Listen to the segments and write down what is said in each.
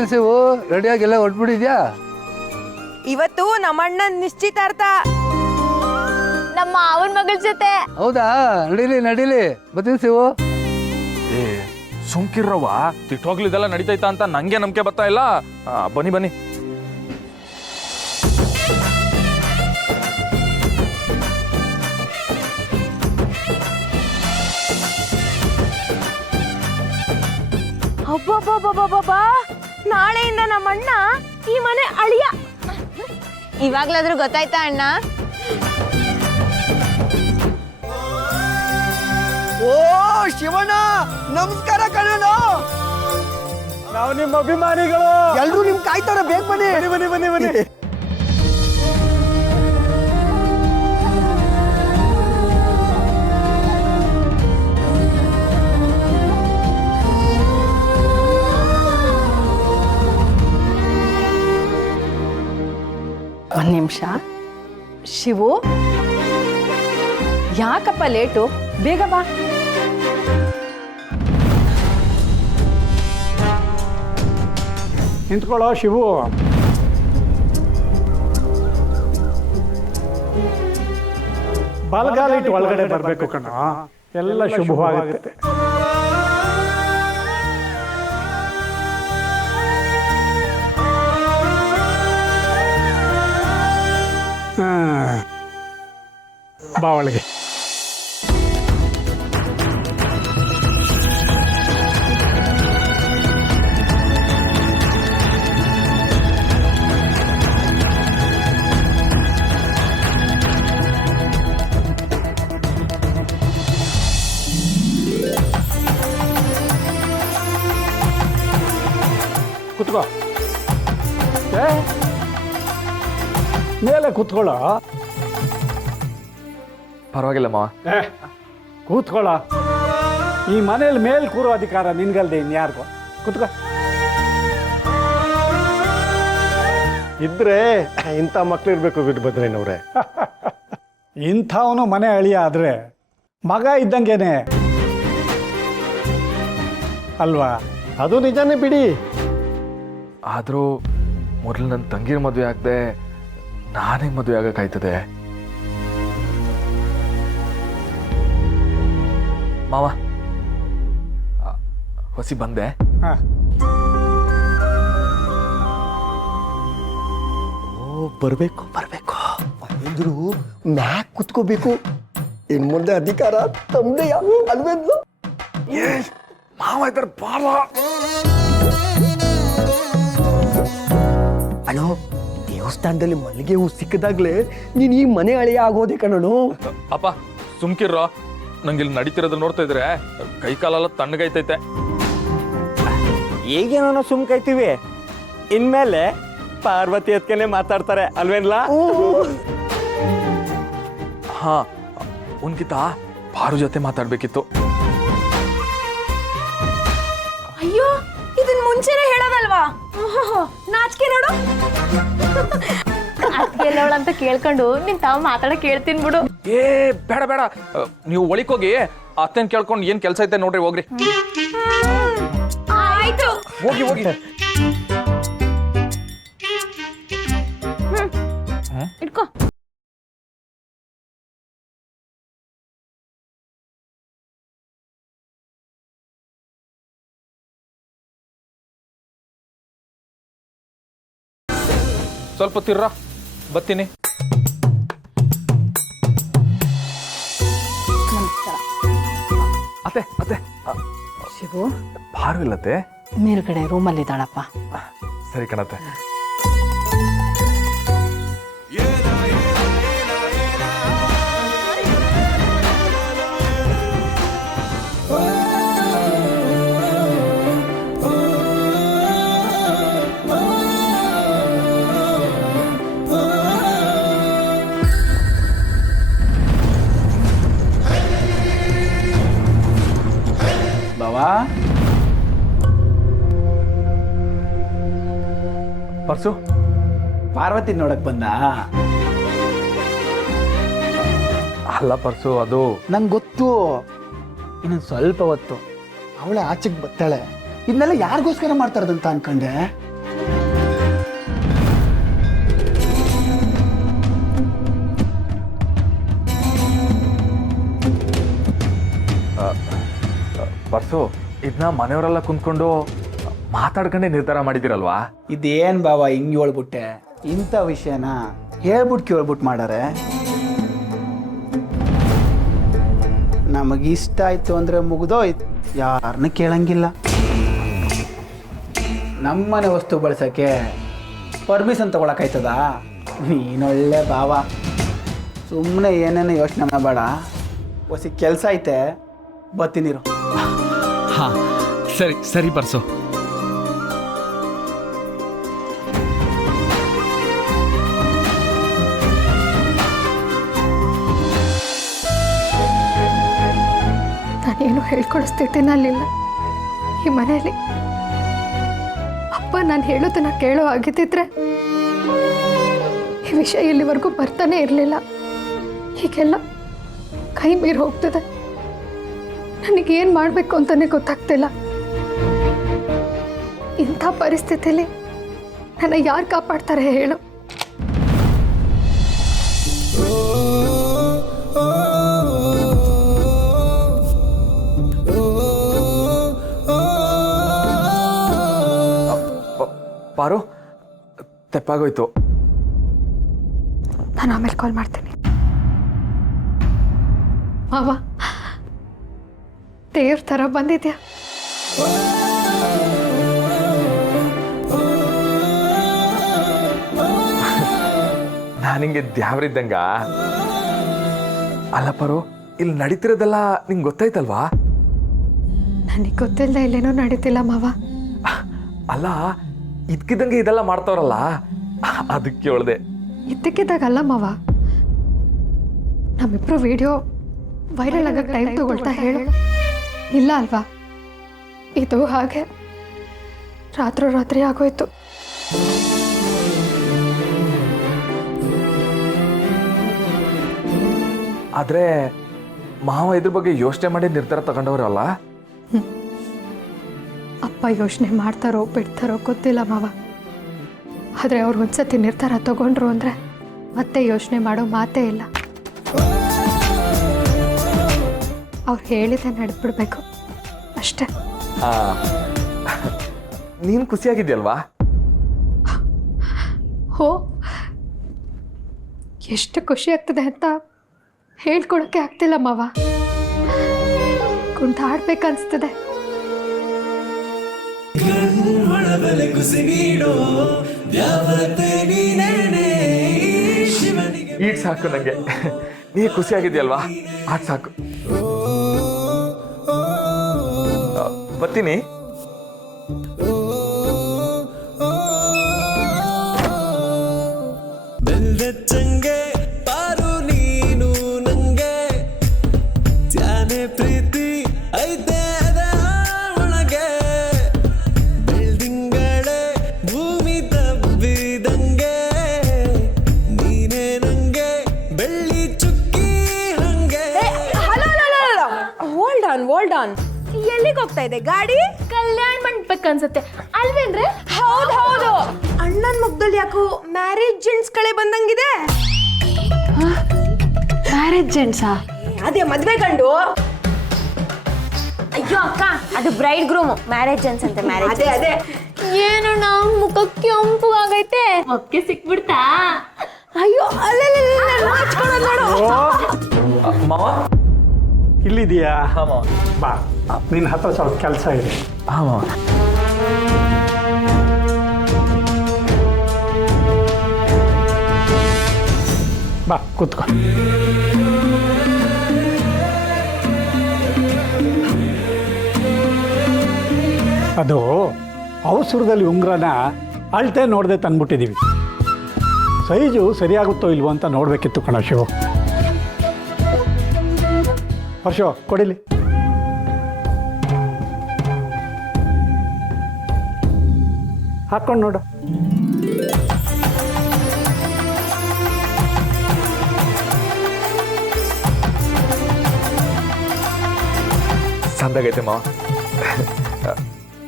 ಏನ್ ಸಿವು ರೆಡಿಯಾಗಿ ಎಲ್ಲ ಹೊಟ್ಬಿಟ್ಟಿದ್ಯಾ? ಇವತ್ತು ನಮ್ಮಣ್ಣನ ನಿಶ್ಚಿತಾರ್ಥ. ನಮ್ಮ ಮಾವನ ಮಗಳ ಜೊತೆ. ಹೌದಾ? ನಡೀಲಿ ಬರ್ತೀನಿ ಸಿವು. ಏ ಸುಮ್ಕಿರ್ರವ್ವ, ತಿಟ್ಟೋಗ್ಲಿದೆಲ್ಲ ನಡೀತೈತಾ ಅಂತ ನಂಗೆ ನಂಬಿಕೆ ಬರ್ತಾ ಇಲ್ಲ. ಬನ್ನಿ ಅಬ್ಬಬ್ಬಬ್ಬಬ್ಬಬ್ಬಾ, ನಾಳೆಯಿಂದ ನಮ್ಮಣ್ಣ ಈ ಮನೆ ಅಳಿಯ. ಇವಾಗ್ಲಾದ್ರೂ ಗೊತ್ತಾಯ್ತಾ ಅಣ್ಣ? ಓ ಶಿವಣ್ಣ, ನಮಸ್ಕಾರ ಕಣಣ್ಣ. ನಾವು ನಿಮ್ಮ ಅಭಿಮಾನಿಗಳು. ಎಲ್ರು ನಿಮ್ ಕಾಯ್ತಾರ, ಬೇಗ ಬನ್ನಿ. ಒಂದು ನಿಮಿಷ. ಶಿವು, ಯಾಕಪ್ಪ ಲೇಟು? ಬೇಗ ಬಾ. ನಿಂತ್ಕೊಳ್ಳೋ ಶಿವು. ಬಲಗಾಲಿಟ್ಟು ಒಳಗಡೆ ಬರಬೇಕು ಕಣ, ಎಲ್ಲ ಶುಭವಾಗುತ್ತೆ. ಬಾ ಒಳಗೆ. ಕುತ್ಕೋ. ಮೇಲೆ ಕುತ್ಕೊಳ್ಳೋ. ಪರವಾಗಿಲ್ಲ ಮಾವ. ಕೂತ್ಕೊಳ್ಳ. ಈ ಮನೇಲಿ ಮೇಲ್ ಕೂರೋ ಅಧಿಕಾರ ನಿನ್ಗಲ್ದೆ ಇನ್ಯಾರಿಗೋ. ಕೂತ್ಕೋ. ಇದ್ರೆ ಇಂಥ ಮಕ್ಳು ಇರ್ಬೇಕು ವೀರಭದ್ರಯ್ಯನವ್ರೆ. ಇಂಥವನು ಮನೆ ಅಳಿಯ ಆದ್ರೆ ಮಗ ಇದ್ದಂಗೆನೆ ಅಲ್ವಾ? ಅದು ನಿಜಾನೇ ಬಿಡಿ. ಆದ್ರೂ ಮೊದಲು ನನ್ನ ತಂಗಿರ ಮದುವೆ ಆಗದೆ ನಾನೇ ಮದುವೆ ಆಗಕ್ಕಾಯ್ತದೆ. ಮಾವ ಹೊಸಿ ಬಂದೆ. ಓ ಬರ್ಬೇಕು ಅಂದ್ರು ಮ್ಯಾಕ್ ಕುತ್ಕೋಬೇಕು. ಇನ್ ಮುಂದೆ ಅಧಿಕಾರ ತಮ್ಮದೆಯ ಅಲ್ವೇನ್ಲ? ಮಾವ ಇದ್ದಾರೆ ಬಾವ. ಅಣ್ಣೋ, ದೇವಸ್ಥಾನದಲ್ಲಿ ಮಲ್ಲಿಗೆ ಹೂ ಸಿಕ್ಕದಾಗ್ಲೇ ನೀನ್ ಈ ಮನೆ ಅಳಿಯ ಆಗೋದೆ ಕಣನು. ಅಪ್ಪ ಸುಮ್ಕಿರ್ರೋ, ನಂಗೆ ಇಲ್ಲಿ ನಡೀತಿರೋದು ನೋಡ್ತಾ ಇದ್ರೆ ಕೈ ಕಾಲೆಲ್ಲ ತಣ್ಣಗೈತೈತೆ. ಈಗೇನೋ ಸುಮ್ ಕೈತೀವಿ, ಇನ್ಮೇಲೆ ಪಾರ್ವತಿ ಅದಕ್ಕೇನೆ ಮಾತಾಡ್ತಾರೆ ಅಲ್ವೇನ್ಲ? ಹಾ, ಉನ್ಕಿತ ಪಾರು ಜೊತೆ ಮಾತಾಡ್ಬೇಕಿತ್ತು. ಅಯ್ಯೋ, ಇದನ್ ಮುಂಚೆನೆ ಹೇಳೋದಲ್ವಾ? ನಾಚಿಕೆ ನೋಡು. ಅಂತ ಕೇಳ್ಕೊಂಡು ನಿನ್ ತಾವ್ ಮಾತಾಡಕ್ ಕೇಳ್ತೀನಿ ಬಿಡು. ಏ ಬೇಡ ನೀವು ಒಳಿಕೋಗಿ ಅತ್ತೇನ್ ಕೇಳ್ಕೊಂಡು ಏನ್ ಕೆಲ್ಸ ಐತೆ ನೋಡ್ರಿ, ಹೋಗ್ರಿ. ಆಯ್ತು, ಹೋಗಿ. ಇಟ್ಕೋ. ಸ್ವಲ್ಪ ತಿರ್ರ, ಬತ್ತೀನಿ. ಅತ್ತೆ ಶಿವು, ಪಾರು ಇಲ್ಲತ್ತೆ? ಮೇಲ್ಗಡೆ ರೂಮಲ್ಲಿ ಇದ್ದಾಳಪ್ಪ. ಸರಿ ಕಣತ್ತೆ. ಪರ್ಸು ಪಾರ್ವತಿ ನೋಡಕ್ ಬಂದ? ಅಲ್ಲ ಪರ್ಸು, ಅದು ನಂಗೆ ಗೊತ್ತು. ಇನ್ನೊಂದು ಸ್ವಲ್ಪ ಹೊತ್ತು ಅವಳೆ ಆಚೆಗೆ ಬರ್ತಾಳೆ. ಇದನ್ನೆಲ್ಲ ಯಾರಿಗೋಸ್ಕರ ಮಾಡ್ತಾರದಂತ ಅನ್ಕೊಂಡೆ. ಪರ್ಸು ಇದನ್ನ ಮನೆಯವರೆಲ್ಲ ಕುಂತ್ಕೊಂಡು ಮಾತಾಡ್ಕೊಂಡೇ ನಿರ್ಧಾರ ಮಾಡಿದಿರಲ್ವಾ? ಇದೇನು ಬಾವ ಹಿಂಗೆ ಹೇಳ್ಬಿಟ್ಟೆ, ಇಂಥ ವಿಷಯನ ಹೇಳ್ಬಿಟ್ಟು ಕೇಳ್ಬಿಟ್ಟು ಮಾಡಾರೆ. ನಮಗಿಷ್ಟ ಆಯ್ತು ಅಂದರೆ ಮುಗ್ದೋಯ್ತು, ಯಾರನ್ನ ಕೇಳಂಗಿಲ್ಲ. ನಮ್ಮನೆ ವಸ್ತು ಬಳಸೋಕ್ಕೆ ಪರ್ಮಿಷನ್ ತೊಗೊಳಕಾಯ್ತದ? ನೀನೊಳ್ಳೆ ಭಾವ, ಸುಮ್ಮನೆ ಏನೇನು ಯೋಚನೆ ಮಾಡಬೇಡ. ಹೊಸ ಕೆಲಸ ಐತೆ, ಬರ್ತೀನಿರು. ಹಾಂ ಸರಿ ಸರಿ ಪರ್ಸು. ನಾನೇನು ಹೇಳ್ಕೊಳ್ಳೋ ಸ್ಥಿತಿನಲ್ಲಿಲ್ಲ ಈ ಮನೆಯಲ್ಲಿ. ಅಪ್ಪ ನಾನು ಹೇಳೋದನ್ನ ಕೇಳೋ ಆಗಿದ್ದಿದ್ರೆ ಈ ವಿಷಯ ಇಲ್ಲಿವರೆಗೂ ಬರ್ತಾನೆ ಇರಲಿಲ್ಲ. ಹೀಗೆಲ್ಲ ಕೈ ಮೀರಿ ಹೋಗ್ತದೆ. ನನಗೇನು ಮಾಡಬೇಕು ಅಂತಲೇ ಗೊತ್ತಾಗ್ತಿಲ್ಲ. ಇಂಥ ಪರಿಸ್ಥಿತಿಯಲ್ಲಿ ನನ್ನ ಯಾರು ಕಾಪಾಡ್ತಾರೆ ಹೇಳು? ಪಾರು, ತೆಪ್ಪಾಗೋಯ್ತು. ನಾನು ಆಮೇಲೆ ಕಾಲ್ ಮಾಡ್ತೀನಿ. ಮಾವ, ದೇವ್ರ ಥರ ಬಂದಿದ್ಯಾ? ನಾನು ಹಿಂಗೆ ದ್ಯಾವ್ರಿದ್ದಂಗ. ಅಲ್ಲ ಪಾರು, ಇಲ್ಲಿ ನಡೀತಿರೋದೆಲ್ಲ ನಿಂಗೆ ಗೊತ್ತಾಯ್ತಲ್ವಾ? ನನಗೆ ಗೊತ್ತಿಲ್ಲದೆ ಇಲ್ಲೇನೂ ನಡೀತಿಲ್ಲ ಮಾವ. ಅಲ್ಲ, ಇದ್ಕಿದ್ದಂಗೆ ಇದೆಲ್ಲ ಮಾಡ್ತಾವ್ರಲ್ಲ, ಅದಕ್ಕೆ ಹೇಳ್ದೆ. ಇದ್ದಕ್ಕಿದ್ದಾಗಲ್ಲ ಮಾವ, ನಮ್ಮಿಬ್ರು ವಿಡಿಯೋ ವೈರಲ್ ಆಗಕ್ಕೆ ಟೈಮ್ ತಗೊಳ್ತಾ ಹೇಳು. ಇಲ್ಲ ಅಲ್ವಾ? ಇದು ಹಾಗೆ ರಾತ್ರಿ ಆಗೋಯ್ತು. ಆದ್ರೆ ಮಾವ ಇದ್ರ ಬಗ್ಗೆ ಯೋಚನೆ ಮಾಡಿ ನಿರ್ಧಾರ ತಗೊಂಡವ್ರಲ್ಲ. ಅಪ್ಪ ಯೋಚನೆ ಮಾಡ್ತಾರೋ ಬಿಡ್ತಾರೋ ಗೊತ್ತಿಲ್ಲ ಮಾವ. ಆದರೆ ಅವ್ರು ಒಂದ್ಸತಿ ನಿರ್ಧಾರ ತಗೊಂಡ್ರು ಅಂದರೆ ಮತ್ತೆ ಯೋಚನೆ ಮಾಡೋ ಮಾತೇ ಇಲ್ಲ. ಅವ್ರು ಹೇಳಿದೆ ನಡೆದ್ಬಿಡ್ಬೇಕು ಅಷ್ಟೇ. ನೀನು ಖುಷಿಯಾಗಿದ್ಯಲ್ವಾ? ಹೋ, ಎಷ್ಟು ಖುಷಿ ಆಗ್ತದೆ ಅಂತ ಹೇಳ್ಕೊಳಕ್ಕೆ ಆಗ್ತಿಲ್ಲ ಮಾವ. ಕುಂಟಾಡ್ಬೇಕನ್ಸ್ತದೆ. ಈಟ್ ಸಾಕು ನಂಗೆ. ನೀ ಖುಷಿಯಾಗಿದ್ಯಲ್ವಾ? ಆಟ್ ಸಾಕು. ಬರ್ತೀನಿ. ಪಾರು ನೀನು ನಂಗೆ ಜಾನೆ ಪ್ರೀತಿ ಐತೆ ಅದ ಒಳಗೆ. ಬಿಲ್ಡಿಂಗಳೇ ಭೂಮಿ ತಬ್ಬಿದಂಗೆ, ನೀನೇ ನಂಗೆ ಬೆಳ್ಳಿ ಚುಕ್ಕಿ ಹಂಗೆ. Hold on. ಎಲ್ಲಿಗೆ ಹೋಗ್ತಾ ಇದೆ ಗಾಡಿ? ಕಲ್ಯಾಣ ಮಂಟಪಕ್ಕೆ ಅನ್ಸುತ್ತೆ ಅಲ್ವೇನ್ರೆ? ಹೌದು. ಅಣ್ಣನ ಮುಖದಲ್ಲಿ ಯಾಕೋ ಮ್ಯಾರೇಜ್ ಜೆಂಟ್ಸ್ ಕಳೆ ಬಂದಂಗಿದೆ. ಮ್ಯಾರೇಜ್ ಜೆಂಟ್ಸಾ? ಅದೇ ಮದ್ವೆ ಗಂಡು. ಅಯ್ಯೋ ಅಕ್ಕ, ಅದು ಬ್ರೈಡ್ ಗ್ರೂಮ್, ಮ್ಯಾರೇಜ್ ಅನ್ಸಂತೆ. ಮ್ಯಾರೇಜ್ ಅದೇ ಏನು ನಾವು ಮುಖಕ್ಕೆ ಕೆಂಪು ಆಗೈತೆ, ಒಕ್ಕೆ ಸಿಕ್ಬಿಡ್ತಾ? ಅಯ್ಯೋ ನೋಡು. ಮಾವ ಇಲ್ಲಿದೆಯಾ? ಹಾ ಮಾವ. ಬಾ, ನಿನ್ನ ಹತ್ರ ಸ್ವಲ್ಪ ಕೆಲಸ ಇದೆ. ಹಾ ಮಾವ. ಬಾ ಕೂತ್ಕೊ. ಅದು ಅವಸರದಲ್ಲಿ ಉಂಗ್ರನ ಅಳತೆ ನೋಡದೆ ತಂದ್ಬಿಟ್ಟಿದ್ದೀವಿ. ಸೈಜು ಸರಿಯಾಗುತ್ತೋ ಇಲ್ವೋ ಅಂತ ನೋಡಬೇಕಿತ್ತು ಕಣ ಶಿವ. ಹರ್ಷೋ ಕೊಡಿಲಿ. ಹಾಕ್ಕೊಂಡು ನೋಡು. ಚಂದಾಗೈತೆ ಮಾವ.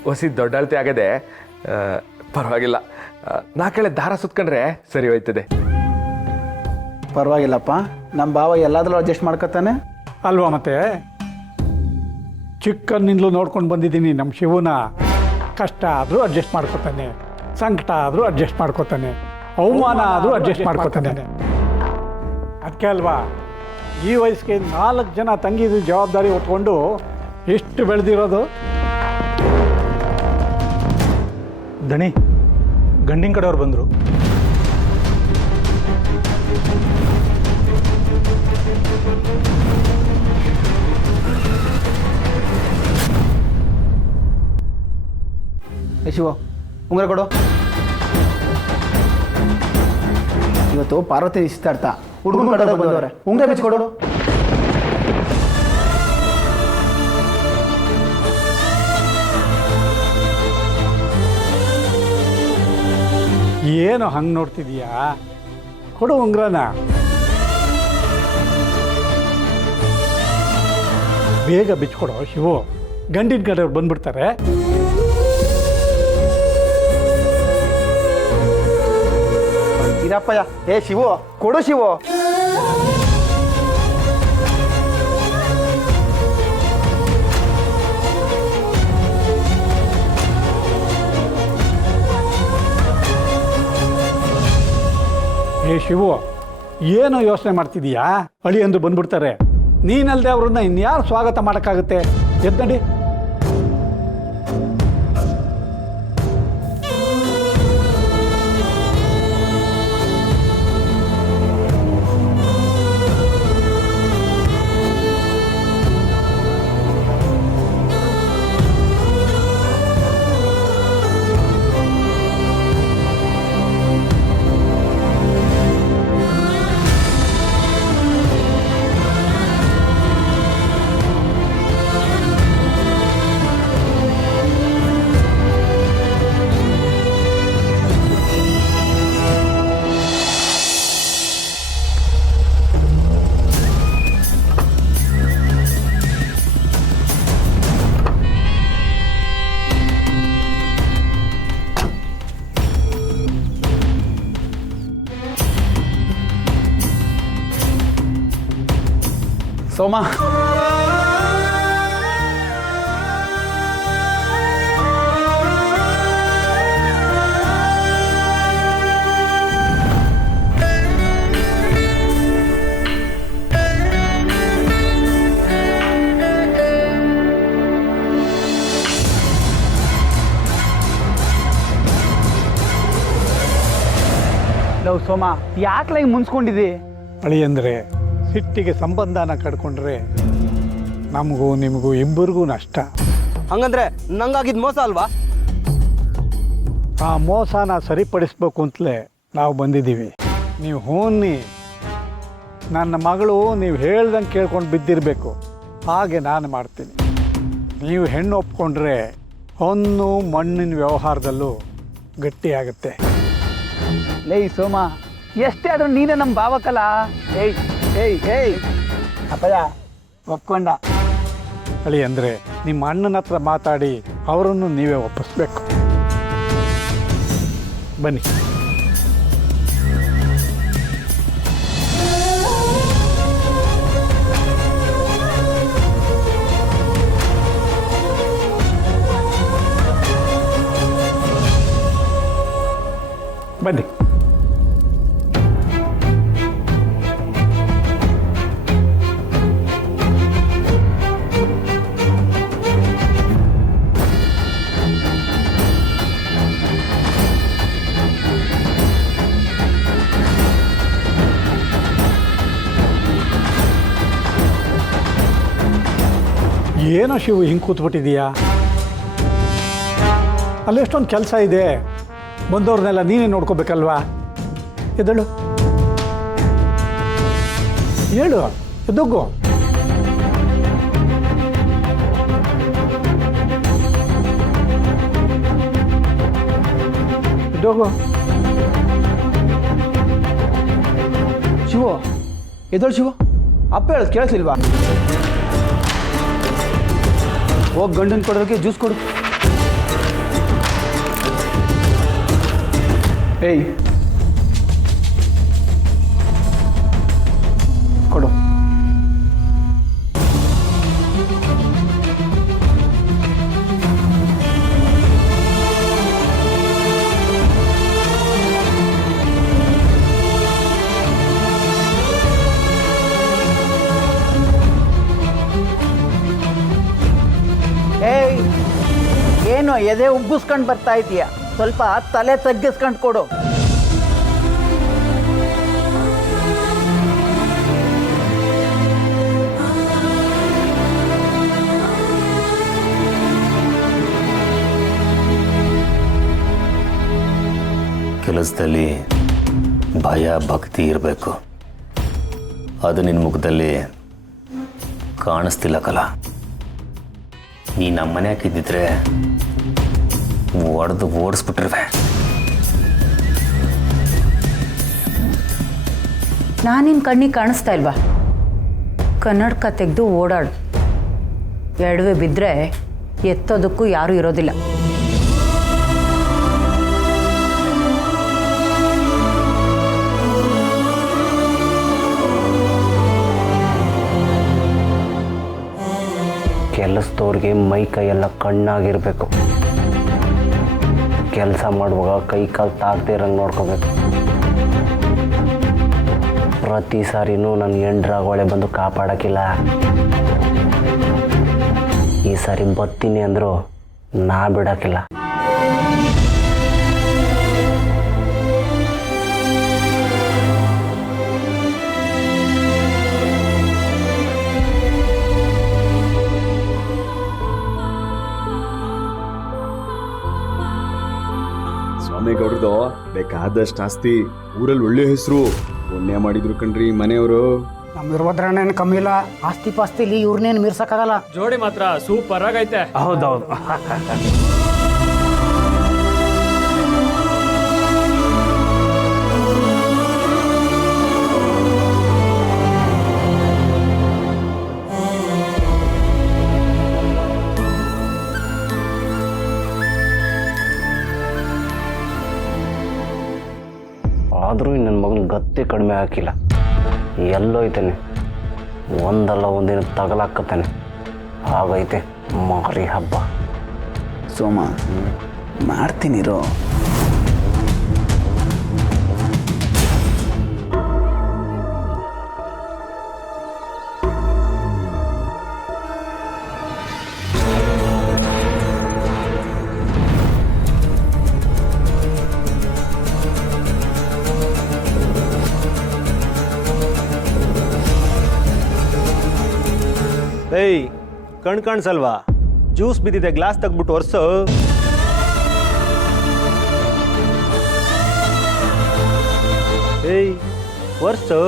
ಹೊಸಿ ದೊಡ್ಡ ಅಳತೆ ಆಗದೆ, ಪರವಾಗಿಲ್ಲ. ನಾಲ್ಕಳೆ ದಾರ ಸುತ್ಕೊಂಡ್ರೆ ಸರಿ ಹೋಯ್ತದೆ. ಪರವಾಗಿಲ್ಲಪ್ಪ, ನಮ್ಮ ಭಾವ ಎಲ್ಲಾದ್ರೂ ಅಡ್ಜಸ್ಟ್ ಮಾಡ್ಕೊತಾನೆ ಅಲ್ವಾ ಮತ್ತೆ? ಚಿಕ್ಕನ್ನಿಂದಲೂ ನೋಡ್ಕೊಂಡು ಬಂದಿದ್ದೀನಿ ನಮ್ಮ ಶಿವನ. ಕಷ್ಟ ಆದರೂ ಅಡ್ಜಸ್ಟ್ ಮಾಡ್ಕೊತಾನೆ, ಸಂಕಟ ಆದರೂ ಅಡ್ಜಸ್ಟ್ ಮಾಡ್ಕೊತಾನೆ, ಅವಮಾನ ಆದರೂ ಅಡ್ಜಸ್ಟ್ ಮಾಡ್ಕೊತಾನೆ. ಅದಕ್ಕೆ ಅಲ್ವಾ ಈ ವಯಸ್ಸಿಗೆ 4 ಜನ ತಂಗಿದ ಜವಾಬ್ದಾರಿ ಹೊತ್ಕೊಂಡು ಎಷ್ಟು ಬೆಳೆದಿರೋದು. ದಣಿ, ಗಂಡಿನ ಕಡೆಯವ್ರು ಬಂದರು. ಶಿವ, ಉಂಗುರ ಕೊಡು. ಇವತ್ತು ಪಾರ್ವತಿ ನಿಶ್ಚಿತಾರ್ಥ, ಹುಡುಗನ ಕಡೆ ಬಂದವ್ರೆ, ಉಂಗುರ ಬಿಚ್ಕೊಡು. ಏನು ಹಂಗೆ ನೋಡ್ತಿದೀಯಾ? ಕೊಡು ಉಂಗ್ರನ. ಬೇಗ ಬಿಚ್ಕೊಡೋ ಶಿವು, ಗಂಡಿನ ಕಡೆಯವ್ರು ಬಂದ್ಬಿಡ್ತಾರೆ. ಇರಪ್ಪಯ್ಯ. ಏ ಶಿವು, ಕೊಡು ಶಿವು. ಏ ಶಿವು, ಏನು ಯೋಚನೆ ಮಾಡ್ತಿದೀಯಾ? ಅಳಿಯಂದು ಬಂದ್ಬಿಡ್ತಾರೆ. ನೀನಲ್ದೆ ಅವ್ರನ್ನ ಇನ್ಯಾರು ಸ್ವಾಗತ ಮಾಡೋಕ್ಕಾಗುತ್ತೆ? ಎದ್ದಡಿ. ಸೋಮ, ಲವ್ ಸೋಮ, ಯಾಕೆ ಹಿಂಗೆ ಮುನ್ಸ್ಕೊಂಡಿದ್ದಿ? ಅಳಿಯಂದ್ರೆ ಸಿಟ್ಟಿಗೆ ಸಂಬಂಧನ ಕಡ್ಕೊಂಡ್ರೆ ನಮಗೂ ನಿಮಗೂ ಇಬ್ಬರಿಗೂ ನಷ್ಟ. ಹಂಗಂದ್ರೆ ನಂಗಾಗಿದ್ ಮೋಸ ಅಲ್ವಾ? ಆ ಮೋಸನ ಸರಿಪಡಿಸ್ಬೇಕು ಅಂತಲೇ ನಾವು ಬಂದಿದ್ದೀವಿ. ನೀವು ಹೋನ್ನಿ, ನನ್ನ ಮಗಳು ನೀವು ಹೇಳ್ದಂಗೆ ಕೇಳ್ಕೊಂಡು ಬಿದ್ದಿರಬೇಕು, ಹಾಗೆ ನಾನು ಮಾಡ್ತೀನಿ. ನೀವು ಹೆಣ್ಣು ಒಪ್ಕೊಂಡ್ರೆ ಹೊನ್ನು ಮಣ್ಣಿನ ವ್ಯವಹಾರದಲ್ಲೂ ಗಟ್ಟಿಯಾಗುತ್ತೆ. ಲೇ ಸೋಮ, ಎಷ್ಟೇ ಆದ್ರೂ ನೀನೇ ನಮ್ಮ ಭಾವಕಲ್ಲ. ಏಯ್ ಏಯ್ ಏಯ್ ಅಪ್ಪಯ್ಯ ಒಪ್ಕೊಂಡ. ಅಳಿ ಅಂದರೆ ನಿಮ್ಮ ಅಣ್ಣನ ಹತ್ರ ಮಾತಾಡಿ ಅವರನ್ನು ನೀವೇ ಒಪ್ಪಿಸ್ಬೇಕು. ಬನ್ನಿ. ಬನ್ನಿ. ಏನೋ ಶಿವು ಹಿಂಗೆ ಕೂತ್ಬಿಟ್ಟಿದೀಯಾ? ಅಲ್ಲೆಷ್ಟೊಂದು ಕೆಲಸ ಇದೆ, ಬಂದವ್ರನ್ನೆಲ್ಲ ನೀನೇ ನೋಡ್ಕೋಬೇಕಲ್ವಾ? ಎದ್ದಳು, ಹೇಳು, ಎದ್ದೋಗು. ಎದ್ದೋಗು. ಶಿವು, ಎದ್ದೋಳು ಶಿವು. ಅಪ್ಪ ಹೇಳೋದು ಕೇಳಿಸ್ಲಿಲ್ವಾ? ಹೋಗಿ ಗಂಡನ ಕೊಡೋದಕ್ಕೆ ಜ್ಯೂಸ್ ಕೊಡು. ಏಯ್ ಕೊಡು. ಏನು ಎದೆ ಉಬ್ಬಿಸ್ಕೊಂಡು ಬರ್ತಾ ಇದೀಯ, ಸ್ವಲ್ಪ ತಲೆ ತಗ್ಗಿಸ್ಕೊಂಡು ಕೊಡು. ಕೆಲಸದಲ್ಲಿ ಭಯ ಭಕ್ತಿ ಇರಬೇಕು. ಅದು ನಿನ್ನ ಮುಖದಲ್ಲಿ ಕಾಣಿಸ್ತಿಲ್ಲ ಕಲ. ನೀ ನಮ್ಮ ಮನೆ ಹಾಕಿದ್ದಿದ್ರೆ ಒಡೆದು ಓಡಿಸ್ಬಿಟ್ಟಿರುವೆ. ನಾನಿನ್ ಕಣ್ಣಿಗೆ ಕಾಣಿಸ್ತಾ ಇಲ್ವಾ? ಕನ್ನಡಕ ತೆಗೆದು ಓಡಾಡು. ಎಡವೆ ಬಿದ್ದರೆ ಎತ್ತೋದಕ್ಕೂ ಯಾರೂ ಇರೋದಿಲ್ಲ. ಕೆಲಸದವ್ರಿಗೆ ಮೈ ಕೈಯೆಲ್ಲ ಕಣ್ಣಾಗಿರಬೇಕು. ಕೆಲಸ ಮಾಡುವಾಗ ಕೈ ಕಾಲು ತಾಗದೇ ಇರಂಗೆ ನೋಡ್ಕೋಬೇಕು. ಪ್ರತಿ ಸಾರಿನೂ ನನ್ನ ಹೆಂಡ್ರಾಗೋಳೆ ಬಂದು ಕಾಪಾಡೋಕ್ಕಿಲ್ಲ. ಈ ಸಾರಿ ಬರ್ತೀನಿ ಅಂದರು ನಾ ಬಿಡೋಕ್ಕಿಲ್ಲ. ಸ್ವಾಮಿಗೌಡ್ರದು ಬೇಕಾದಷ್ಟು ಆಸ್ತಿ, ಊರಲ್ಲಿ ಒಳ್ಳೆ ಹೆಸರು, ಪುಣ್ಯ ಮಾಡಿದ್ರು ಕಣ್ರಿ ಮನೆಯವರು. ನಮ್ಮ ವೀರಭದ್ರಣ್ಣೇನು ಕಮ್ಮಿ ಇಲ್ಲ. ಆಸ್ತಿ ಪಾಸ್ತಿಲಿ ಇವ್ರನ್ನೇನು ಮೀರ್ಸಕ್ಕಾಗಲ್ಲ. ಜೋಡಿ ಮಾತ್ರ ಸೂಪರ್ ಆಗೈತೆ. ಹೌದೌದು. ಆದರೂ ನನ್ನ ಮಗನ ಗತ್ತೆ ಕಡಿಮೆ ಹಾಕಿಲ್ಲ. ಎಲ್ಲೋಯ್ತಾನೆ, ಒಂದಲ್ಲ ಒಂದಿನ ತಗಲಾಕತ್ತಾನೆ. ಆಗೈತೆ ಮಾರಿ ಹಬ್ಬ. ಸೋಮ, ಮಾಡ್ತೀನಿರೋ. ಏಯ್, ಕಣ್ ಕಾಣಿಸಲ್ವಾ? ಜ್ಯೂಸ್ ಬಿದ್ದಿದೆ, ಗ್ಲಾಸ್ ತೆಗ್ಬಿಟ್ಟು ಒರ್ಸು. ಏಯ್, ಒರ್ಸು.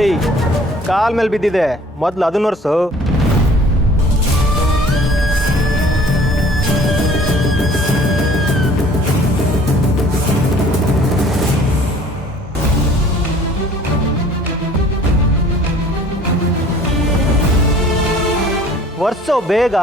ಏಯ್, ಕಾಲ್ ಮೇಲೆ ಬಿದ್ದಿದೆ, ಮೊದ್ಲು ಅದನ್ನ ಒರ್ಸು. ಒರ್ಸೋ ಬೇಗ.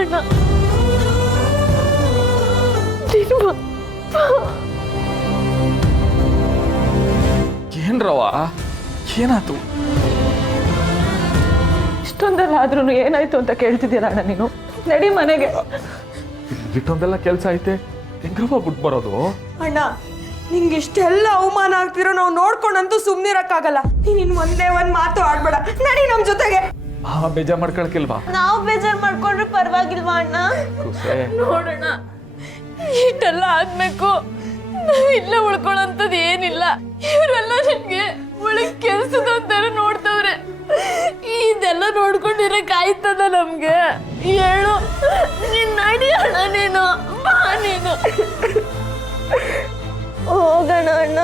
ಅಣ್ಣ, ಏನ್ರವ, ಏನಾಯ್ತು? ಇಷ್ಟೊಂದೆಲ್ಲ ಆದ್ರೂ ಏನಾಯ್ತು ಅಂತ ಕೇಳ್ತಿದ್ದೀರ ಅಣ್ಣ ನೀನು? ನಡಿ ಮನೆಗೆ. ಇಷ್ಟೊಂದೆಲ್ಲ ಕೆಲಸ ಐತೆ, ಹೆಂಗ್ರವ ಬಿಟ್ಟು ಬರೋದು? ಅಣ್ಣ, ನಿಂಗೆ ಇಷ್ಟೆಲ್ಲ ಅವಮಾನ ಆಗ್ತಿರೋ ನಾವು ನೋಡ್ಕೊಂಡಂತೂ ಸುಮ್ನಿರಕ್ಕಾಗಲ್ಲ. ನೀನ್ ಒಂದೇ ಒಂದ್ ಮಾತು ಆಡ್ಬೇಡ, ನಡಿ ನಮ್ ಜೊತೆಗೆ. ಬೇಜಾರ್ ಮಾಡ್ಕೊಳಕಿಲ್ವಾ? ನಾವು ಬೇಜಾರ್ ಮಾಡ್ಕೊಂಡ್ರೆ ಪರವಾಗಿಲ್ವಾ ಅಣ್ಣ? ನೋಡೋಣ, ಇಷ್ಟೆಲ್ಲ ಆಗ್ಬೇಕು, ನಾವ್ ಇಲ್ಲೇ ಉಳ್ಕೊಳ್ಳೋಂಥದ್ದು ಏನಿಲ್ಲ. ಇವರೆಲ್ಲ ನಿನ್ಗೆ ಒಳಗ್ ಕೆಲ್ಸದಂತಾರ ನೋಡ್ತವ್ರೆ. ಇದೆಲ್ಲ ನೋಡ್ಕೊಂಡಿರಕ್ ಆಯ್ತದ ನಮ್ಗೆ? ಹೇಳು, ನೀನ್ ನಡಿ ಅಣ್ಣ, ನೀನು ಬಾ. ನೀನು ಹೋಗೋಣ ಅಣ್ಣ